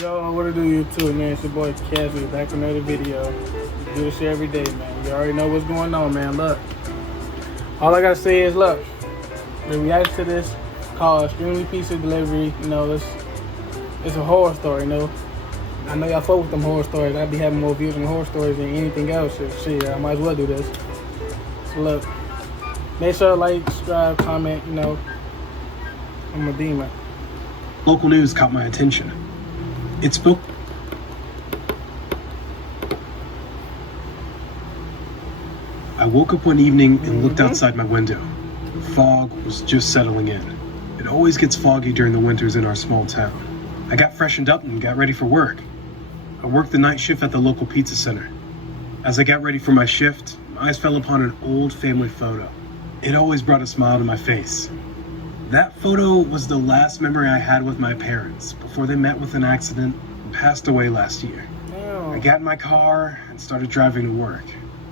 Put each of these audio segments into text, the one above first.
Yo, what it do, YouTube, man? It's your boy Cassie, back with another video. Do this shit every day, man. You already know what's going on, man. Look, all I gotta say is, look, the reaction to this called Extremely Pizza Delivery. You know, it's a horror story, you know. I know y'all fuck with them horror stories. I be having more views on horror stories than anything else. So, shit, I might as well do this. So, look, make sure to like, subscribe, comment, you know. I'm a demon. Local news caught my attention. It spoke. I woke up one evening and looked outside my window. The fog was just settling in. It always gets foggy during the winters in our small town. I got freshened up and got ready for work. I worked the night shift at the local pizza center. As I got ready for my shift, my eyes fell upon an old family photo. It always brought a smile to my face. That photo was the last memory I had with my parents before they met with an accident and passed away last year. Damn. I got in my car and started driving to work.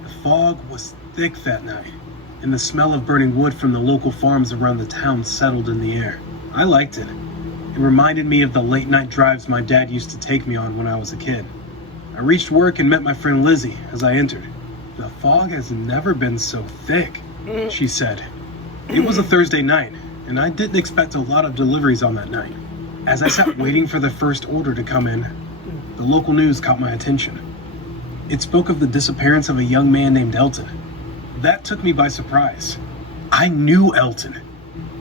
The fog was thick that night, and the smell of burning wood from the local farms around the town settled in the air. I liked it. It reminded me of the late night drives my dad used to take me on when I was a kid. I reached work and met my friend Lizzie as I entered. "The fog has never been so thick," she said. It was a Thursday night, and I didn't expect a lot of deliveries on that night. As I sat waiting for the first order to come in, the local news caught my attention. It spoke of the disappearance of a young man named Elton. That took me by surprise. I knew Elton.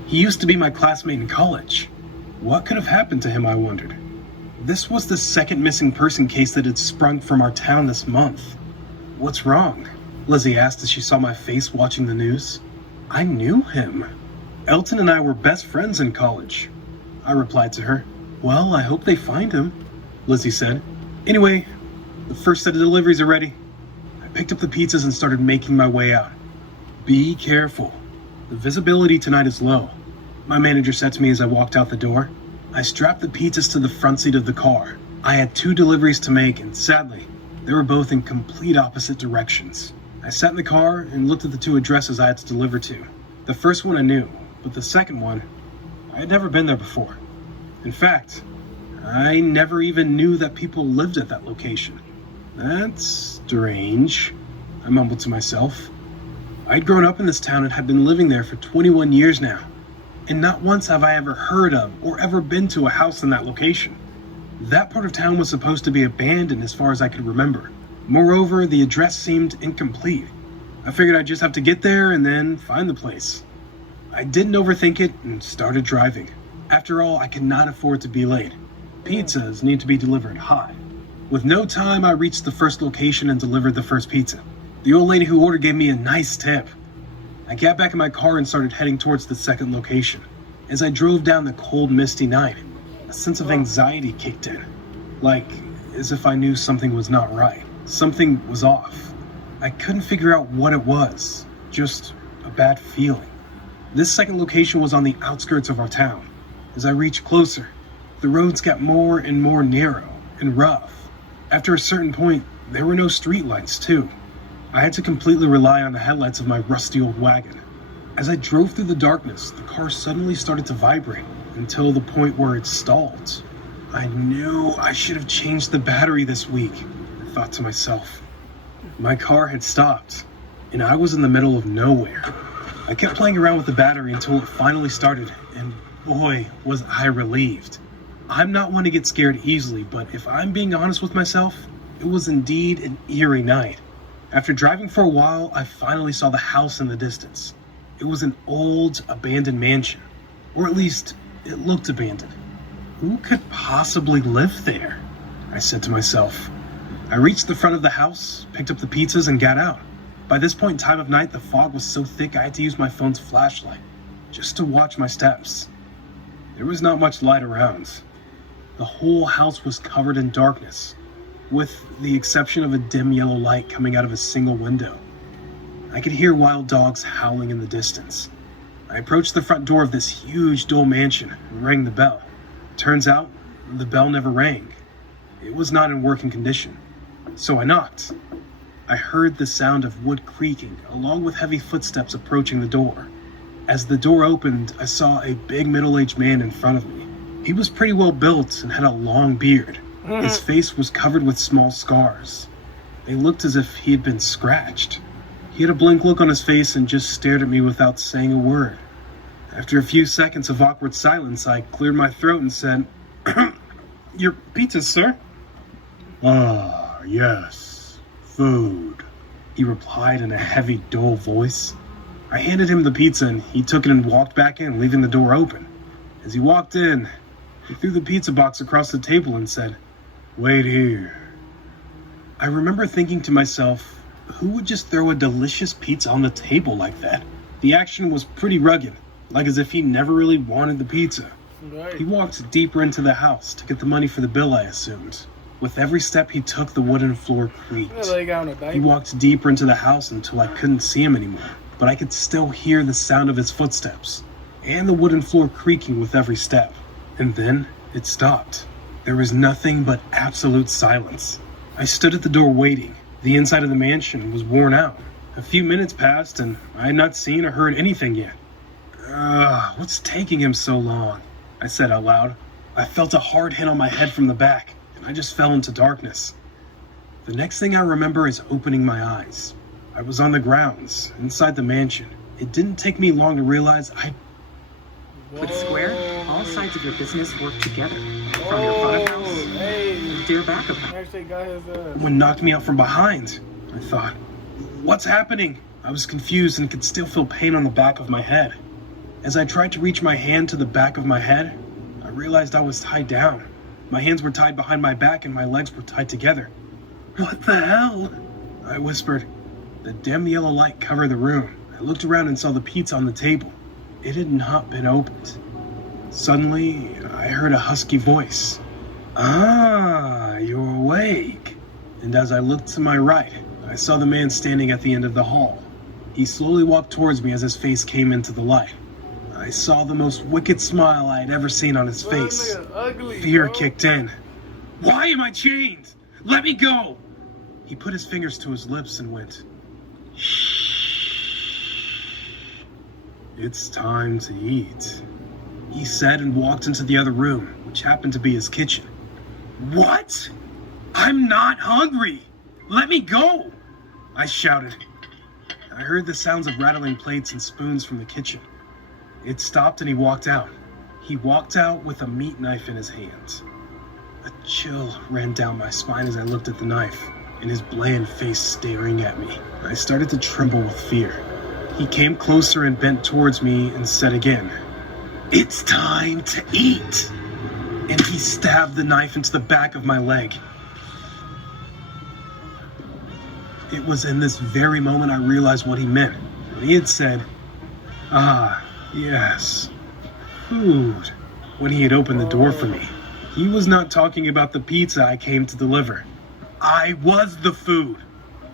He used to be my classmate in college. What could have happened to him, I wondered. This was the second missing person case that had sprung from our town this month. "What's wrong?" Lizzie asked as she saw my face watching the news. I knew him. "Elton and I were best friends in college," I replied to her. "Well, I hope they find him," Lizzie said. "Anyway, the first set of deliveries are ready." I picked up the pizzas and started making my way out. "Be careful. The visibility tonight is low," my manager said to me as I walked out the door. I strapped the pizzas to the front seat of the car. I had 2 deliveries to make, and sadly, they were both in complete opposite directions. I sat in the car and looked at the 2 addresses I had to deliver to. The first one I knew, but the second one, I had never been there before. In fact, I never even knew that people lived at that location. "That's strange," I mumbled to myself. I'd grown up in this town and had been living there for 21 years now, and not once have I ever heard of or ever been to a house in that location. That part of town was supposed to be abandoned as far as I could remember. Moreover, the address seemed incomplete. I figured I'd just have to get there and then find the place. I didn't overthink it and started driving. After all, I could not afford to be late. Pizzas need to be delivered hot. With no time, I reached the first location and delivered the first pizza. The old lady who ordered gave me a nice tip. I got back in my car and started heading towards the second location. As I drove down the cold, misty night, a sense of anxiety kicked in. Like, as if I knew something was not right. Something was off. I couldn't figure out what it was. Just a bad feeling. This second location was on the outskirts of our town. As I reached closer, the roads got more and more narrow and rough. After a certain point, there were no streetlights, too. I had to completely rely on the headlights of my rusty old wagon. As I drove through the darkness, the car suddenly started to vibrate until the point where it stalled. I knew I should have changed the battery this week, I thought to myself. My car had stopped, and I was in the middle of nowhere. I kept playing around with the battery until it finally started, and boy, was I relieved. I'm not one to get scared easily, but if I'm being honest with myself, it was indeed an eerie night. After driving for a while, I finally saw the house in the distance. It was an old, abandoned mansion, or at least, it looked abandoned. Who could possibly live there? I said to myself. I reached the front of the house, picked up the pizzas, and got out. By this point in time of night, the fog was so thick I had to use my phone's flashlight, just to watch my steps. There was not much light around. The whole house was covered in darkness, with the exception of a dim yellow light coming out of a single window. I could hear wild dogs howling in the distance. I approached the front door of this huge dull mansion and rang the bell. Turns out, the bell never rang. It was not in working condition. So I knocked. I heard the sound of wood creaking, along with heavy footsteps approaching the door. As the door opened, I saw a big middle-aged man in front of me. He was pretty well built and had a long beard. His face was covered with small scars. They looked as if he had been scratched. He had a blank look on his face and just stared at me without saying a word. After a few seconds of awkward silence, I cleared my throat and said, "Your pizza, sir?" "Ah, yes. Food," he replied in a heavy, dull voice. I handed him the pizza and he took it and walked back in, leaving the door open. As he walked in, he threw the pizza box across the table and said, "Wait here." I remember thinking to myself, who would just throw a delicious pizza on the table like that? The action was pretty rugged, like as if he never really wanted the pizza. Right. He walked deeper into the house to get the money for the bill, I assumed. With every step he took, the wooden floor creaked. He walked deeper into the house until I couldn't see him anymore, but I could still hear the sound of his footsteps and the wooden floor creaking with every step. And then it stopped. There was nothing but absolute silence. I stood at the door waiting. The inside of the mansion was worn out. A few minutes passed and I had not seen or heard anything yet. What's taking him so long? I said out loud. I felt a hard hit on my head from the back, and I just fell into darkness. The next thing I remember is opening my eyes. I was on the grounds, inside the mansion. It didn't take me long to realize I... With Square, all sides of your business work together. From your front of house to your back of house. One knocked me out from behind. I thought, what's happening? I was confused and could still feel pain on the back of my head. As I tried to reach my hand to the back of my head, I realized I was tied down. My hands were tied behind my back and my legs were tied together. "What the hell?" I whispered. The dim yellow light covered the room. I looked around and saw the pizza on the table. It had not been opened. Suddenly, I heard a husky voice. "Ah, you're awake." And as I looked to my right, I saw the man standing at the end of the hall. He slowly walked towards me as his face came into the light. I saw the most wicked smile I had ever seen on his face. Fear kicked in. "Why am I chained? Let me go!" He put his fingers to his lips and went, "Shh. It's time to eat," he said and walked into the other room, which happened to be his kitchen. "What? I'm not hungry! Let me go!" I shouted. I heard the sounds of rattling plates and spoons from the kitchen. It stopped and he walked out. He walked out with a meat knife in his hands. A chill ran down my spine as I looked at the knife and his bland face staring at me. I started to tremble with fear. He came closer and bent towards me and said again, "It's time to eat!" And he stabbed the knife into the back of my leg. It was in this very moment I realized what he meant. When he had said, "Ah, yes, food," when he had opened the door for me. He was not talking about the pizza I came to deliver. I was the food.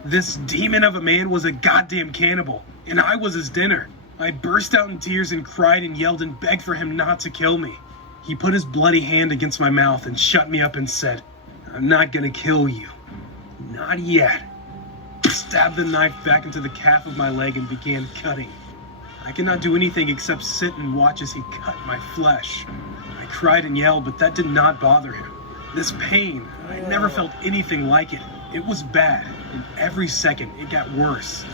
This demon of a man was a goddamn cannibal, and I was his dinner. I burst out in tears and cried and yelled and begged for him not to kill me. He put his bloody hand against my mouth and shut me up and said, "I'm not gonna kill you. Not yet." He stabbed the knife back into the calf of my leg and began cutting. I could not do anything except sit and watch as he cut my flesh. I cried and yelled, but that did not bother him. This pain, I had never felt anything like it. It was bad, and every second it got worse.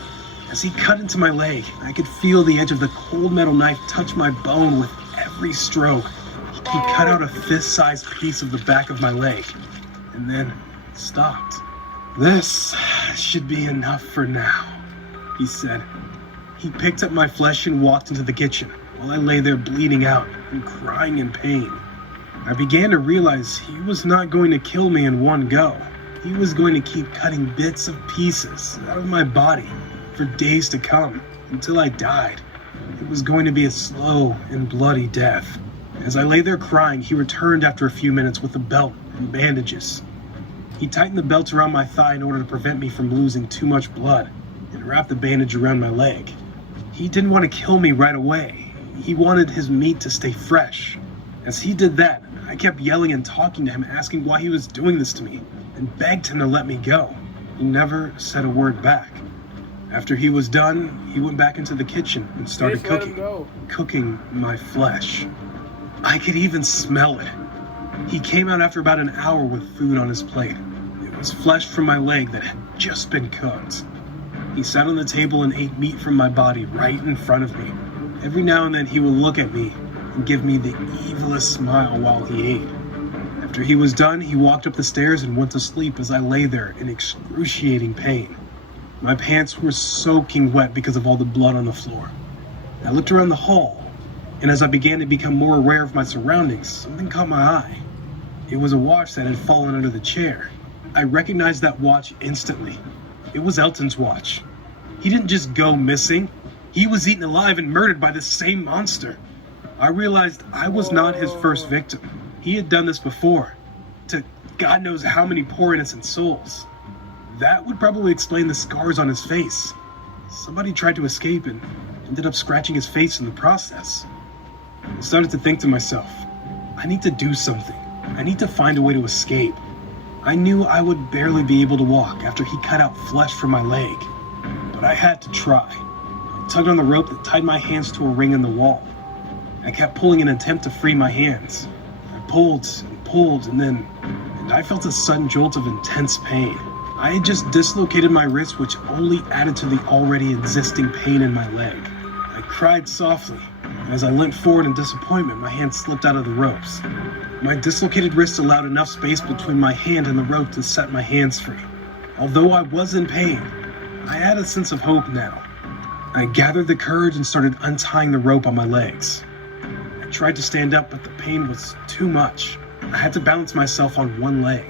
As he cut into my leg, I could feel the edge of the cold metal knife touch my bone with every stroke. He cut out a fist-sized piece of the back of my leg, and then stopped. "This should be enough for now," he said. He picked up my flesh and walked into the kitchen while I lay there bleeding out and crying in pain. I began to realize he was not going to kill me in one go. He was going to keep cutting bits of pieces out of my body for days to come until I died. It was going to be a slow and bloody death. As I lay there crying, he returned after a few minutes with a belt and bandages. He tightened the belt around my thigh in order to prevent me from losing too much blood and wrapped the bandage around my leg. He didn't want to kill me right away. He wanted his meat to stay fresh. As he did that, I kept yelling and talking to him, asking why he was doing this to me, and begged him to let me go. He never said a word back. After he was done, he went back into the kitchen and started cooking my flesh. I could even smell it. He came out after about an hour with food on his plate. It was flesh from my leg that had just been cooked. He sat on the table and ate meat from my body right in front of me. Every now and then he would look at me and give me the evilest smile while he ate. After he was done, he walked up the stairs and went to sleep as I lay there in excruciating pain. My pants were soaking wet because of all the blood on the floor. I looked around the hall, and as I began to become more aware of my surroundings, something caught my eye. It was a watch that had fallen under the chair. I recognized that watch instantly. It was Elton's watch. He didn't just go missing. He was eaten alive and murdered by the same monster. I realized I was not his first victim. He had done this before, to God knows how many poor innocent souls. That would probably explain the scars on his face. Somebody tried to escape and ended up scratching his face in the process. I started to think to myself, I need to do something. I need to find a way to escape. I knew I would barely be able to walk after he cut out flesh from my leg, but I had to try. I tugged on the rope that tied my hands to a ring in the wall. I kept pulling in an attempt to free my hands. I pulled, and I felt a sudden jolt of intense pain. I had just dislocated my wrist, which only added to the already existing pain in my leg. I cried softly, and as I leant forward in disappointment, my hand slipped out of the ropes. My dislocated wrist allowed enough space between my hand and the rope to set my hands free. Although I was in pain, I had a sense of hope now. I gathered the courage and started untying the rope on my legs. I tried to stand up, but the pain was too much. I had to balance myself on one leg.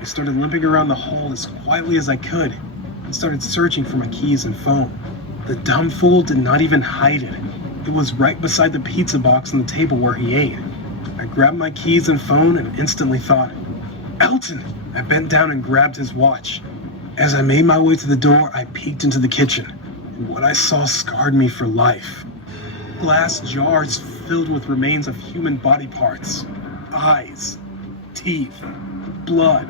I started limping around the hall as quietly as I could and started searching for my keys and phone. The dumb fool did not even hide it. It was right beside the pizza box on the table where he ate. I grabbed my keys and phone and instantly thought, Elton! I bent down and grabbed his watch. As I made my way to the door, I peeked into the kitchen, and what I saw scarred me for life. Glass jars filled with remains of human body parts, eyes, teeth, blood.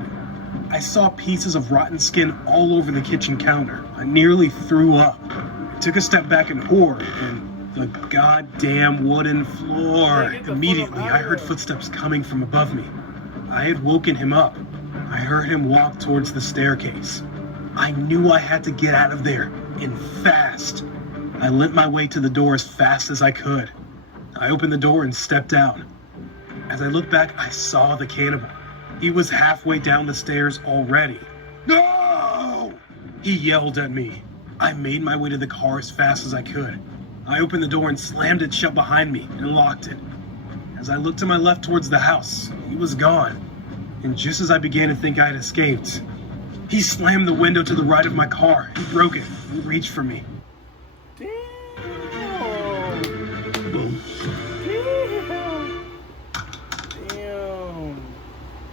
I saw pieces of rotten skin all over the kitchen counter. I nearly threw up. I took a step back in horror, and the goddamn wooden floor. Immediately, I heard footsteps coming from above me. I had woken him up. I heard him walk towards the staircase. I knew I had to get out of there, and fast. I limped my way to the door as fast as I could. I opened the door and stepped out. As I looked back, I saw the cannibal. He was halfway down the stairs already. No! He yelled at me. I made my way to the car as fast as I could. I opened the door and slammed it shut behind me and locked it. As I looked to my left towards the house, he was gone. And just as I began to think I had escaped, he slammed the window to the right of my car and broke it and reached for me. Damn. Boom. Damn.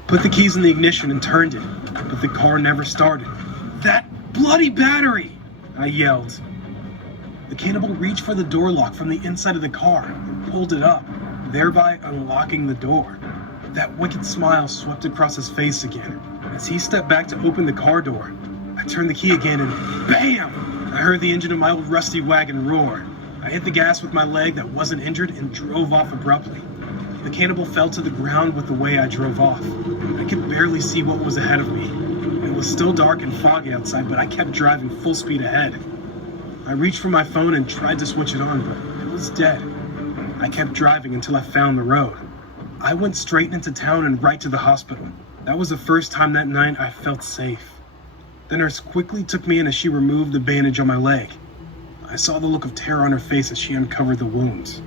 Put the keys in the ignition and turned it, but the car never started. That bloody battery! I yelled. The cannibal reached for the door lock from the inside of the car and pulled it up, thereby unlocking the door. That wicked smile swept across his face again. As he stepped back to open the car door, I turned the key again and BAM! I heard the engine of my old rusty wagon roar. I hit the gas with my leg that wasn't injured and drove off abruptly. The cannibal fell to the ground with the way I drove off. I could barely see what was ahead of me. It was still dark and foggy outside, but I kept driving full speed ahead. I reached for my phone and tried to switch it on, but it was dead. I kept driving until I found the road. I went straight into town and right to the hospital. That was the first time that night I felt safe. The nurse quickly took me in as she removed the bandage on my leg. I saw the look of terror on her face as she uncovered the wounds.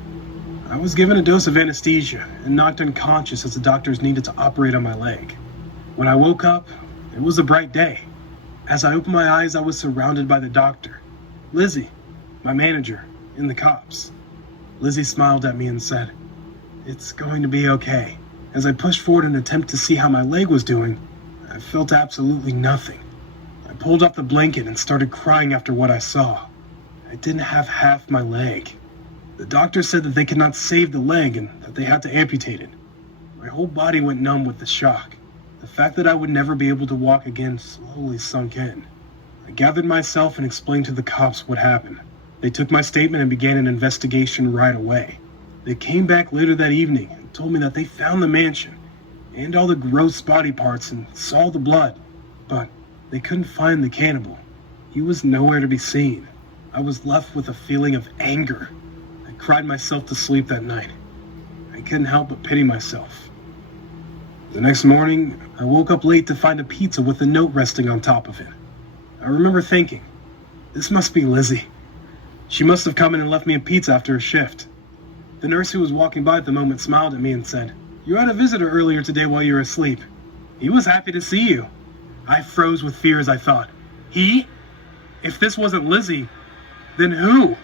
I was given a dose of anesthesia and knocked unconscious as the doctors needed to operate on my leg. When I woke up, it was a bright day. As I opened my eyes, I was surrounded by the doctor, Lizzie, my manager, and the cops. Lizzie smiled at me and said, "It's going to be okay." As I pushed forward in an attempt to see how my leg was doing, I felt absolutely nothing. I pulled up the blanket and started crying after what I saw. I didn't have half my leg. The doctor said that they could not save the leg and that they had to amputate it. My whole body went numb with the shock. The fact that I would never be able to walk again slowly sunk in. I gathered myself and explained to the cops what happened. They took my statement and began an investigation right away. They came back later that evening and told me that they found the mansion and all the gross body parts and saw the blood, but they couldn't find the cannibal. He was nowhere to be seen. I was left with a feeling of anger. I cried myself to sleep that night. I couldn't help but pity myself. The next morning, I woke up late to find a pizza with a note resting on top of it. I remember thinking, this must be Lizzie. She must have come in and left me a pizza after a shift. The nurse who was walking by at the moment smiled at me and said, "You had a visitor earlier today while you were asleep. He was happy to see you." I froze with fear as I thought, he? If this wasn't Lizzie, then who?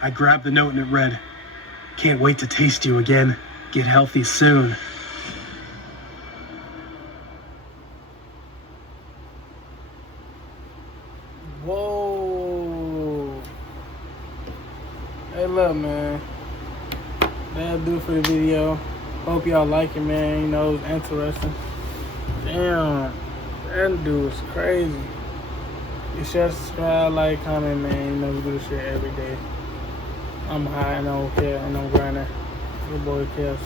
I grabbed the note and it read, "Can't wait to taste you again. Get healthy soon." Whoa. Hey, look, man. That'll do it for the video. Hope y'all like it, man. You know, it was interesting. Damn. That dude was crazy. You should subscribe, like, comment, man. You know, we do this shit every day. I'm high and I don't care, and I'm grinding. Your boy cares.